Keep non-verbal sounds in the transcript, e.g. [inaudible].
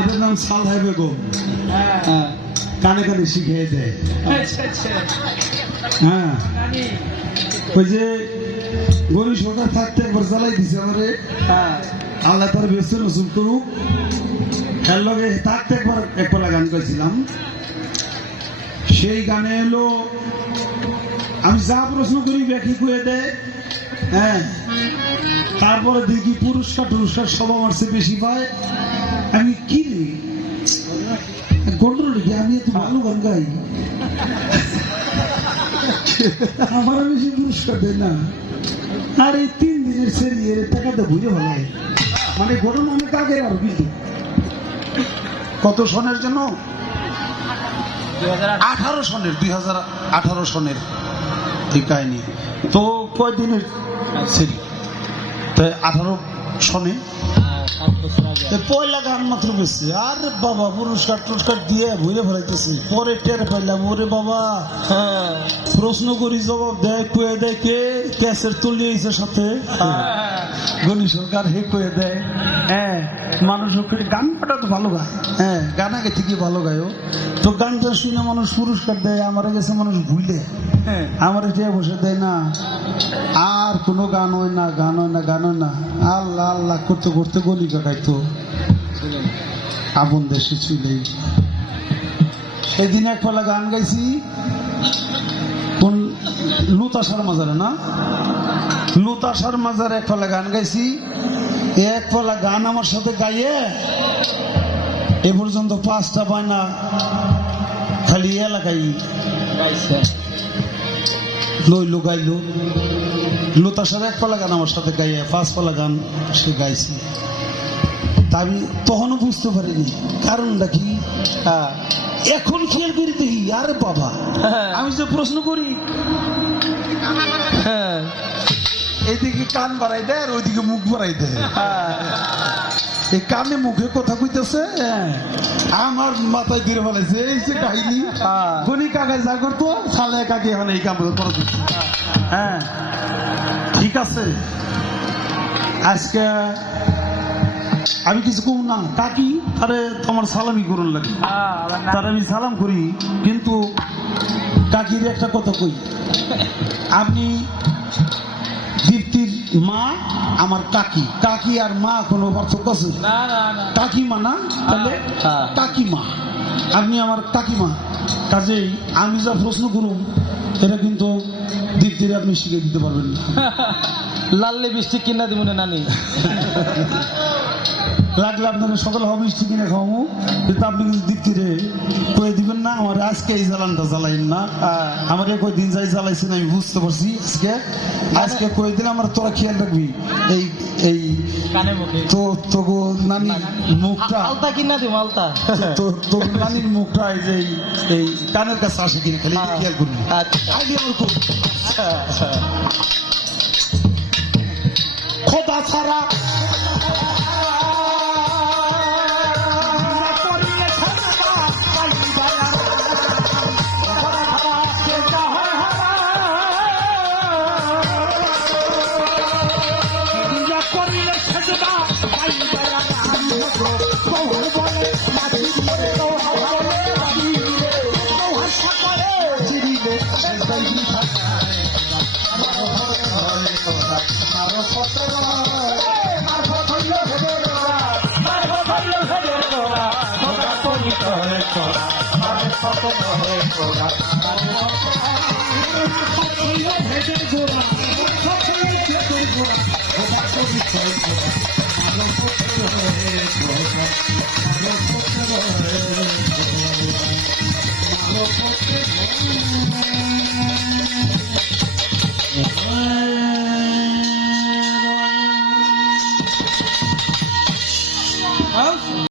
এটার নাম সালহাই বেগম হ্যাঁ। কানে কানে শিখিয়ে দেয়। আচ্ছা আচ্ছা। হ্যাঁ। ওই যে গরিব সরকার থাকতে একবার জ্বালাই দিছে আমারে। হ্যাঁ। আল্লাহ তার ব্যস্ত রসুল করুক। এর লগে থাকতে একবার গান গাইছিলাম। সেই গানে এলো আমি যা প্রশ্ন করি ব্যাখ্যা করে দেয়। হ্যাঁ। তারপরে দেখি পুরস্কার টুরস্কার সব আমার চেয়ে বেশি পায়। আমি কি আমি এত ভালো গান গাই। আমার বেশি পুরস্কার দেয় না। আর এই তিন দিনের সেরি এর টাকাটা বুঝে ভালো মানে অনেক আগের আর কিন্তু কত সনের জন্য? আঠারো সনের, দুই হাজার আঠারো সনের এই কাহিনী। তো কয় দিনের সেরি আঠারো সনে। পয়লা গান মাত্র বেশি। আর বাবা পুরস্কার টুরস্কার দিয়ে ভুলে ফেলাইতেছি। পরে টের পাইলাম ওরে বাবা। প্রশ্ন করি জবাব দেয় কুয়ে দেয় কে? ক্যাসের তুলি সাথে। গণি সরকার হে কয়ে দেয় হ্যাঁ মানুষ গানটা তো ভালো গায়। হ্যাঁ গান আগে থেকে ভালো গায় ও। তো গানটা শুনে মানুষ পুরস্কার দেয় আমার গেছে মানুষ ভুলে। আমার এটা বসে দেয় না। আর কোনো গান হয় না, গান হয় না, গান হয় না। আল্লাহ আল্লাহ করতে করতে গলি কাটাইতো আপন দেশে চলেই সেদিন এক পালা গান গাইছি। কোন লুতাসার মাজারে না? লুতাসার মাজারে এক পালা গান গাইছি। এক পালা গান আমার সাথে গাইয়ে এ পর্যন্ত পাঁচটা পায় না। খালি এলাকায় লইলো, গাইলো। লুতাসার এক পালা গান আমার সাথে গাইয়ে পাঁচ পালা গান সে গাইছে। তা আমি তখনও বুঝতে পারিনি কারণটা কি? এখন খেয়াল করি দেখি আরে বাবা হ্যাঁ। আমি যে প্রশ্ন করি। হ্যাঁ। এইদিকে কান বাড়াই দেয় আর ওইদিকে মুখ বাড়াই দেয়। হ্যাঁ। এই কানে মুখে কথা কইতেছে হ্যাঁ, আমার মাথায় গিরে ফেলেছে এই যে কাহিনী হ্যাঁ। গনি কাকা যা করতো সালে কাকে এখন এই কাম করে হ্যাঁ। ঠিক আছে? আজকে আমি কিছু কম না কাকি তারে তোমার সালামি করুন লাগে। হ্যাঁ তার আমি সালাম করি কিন্তু কাকির একটা কথা কই। আপনি দীপ্তির মা আমার কাকি। কাকি আর মা কোনো পার্থক্য আছে? কাকি মা না? তাহলে হ্যাঁ। কাকি মা। আপনি আমার কাকিমা কাজেই আমি যা প্রশ্ন করুম এটা কিন্তু দীপ্তির আপনি শিখে দিতে পারবেন না। [laughs] লাল লিপস্টিক কিনা দিব না নানি? লাগলে আপনাদের সকাল হবে মিষ্টি কিনে খাওয়াবো। কিন্তু আপনি কিন্তু দীপ্তিরে কয়ে দিবেন না আমার আজকে এই জ্বালানটা জ্বালাইন না। হ্যাঁ। আমাকে কয়দিন যাই জ্বালাইছেন আমি বুঝতে পারছি আজকে। আজকে কয়ে দিলে আমার তোরা খেয়াল রাখবি এই এই কানে মুখে। তো তোগো নানি মুখটা আলতা কিনা দিব আলতা? তো তোর নানির মুখটা এই যে এই- কানের কাছে আসে কিনা খালি খেয়াল করবি। আচ্ছা। আইডিয়া আমার খুব ハハハ。তোরা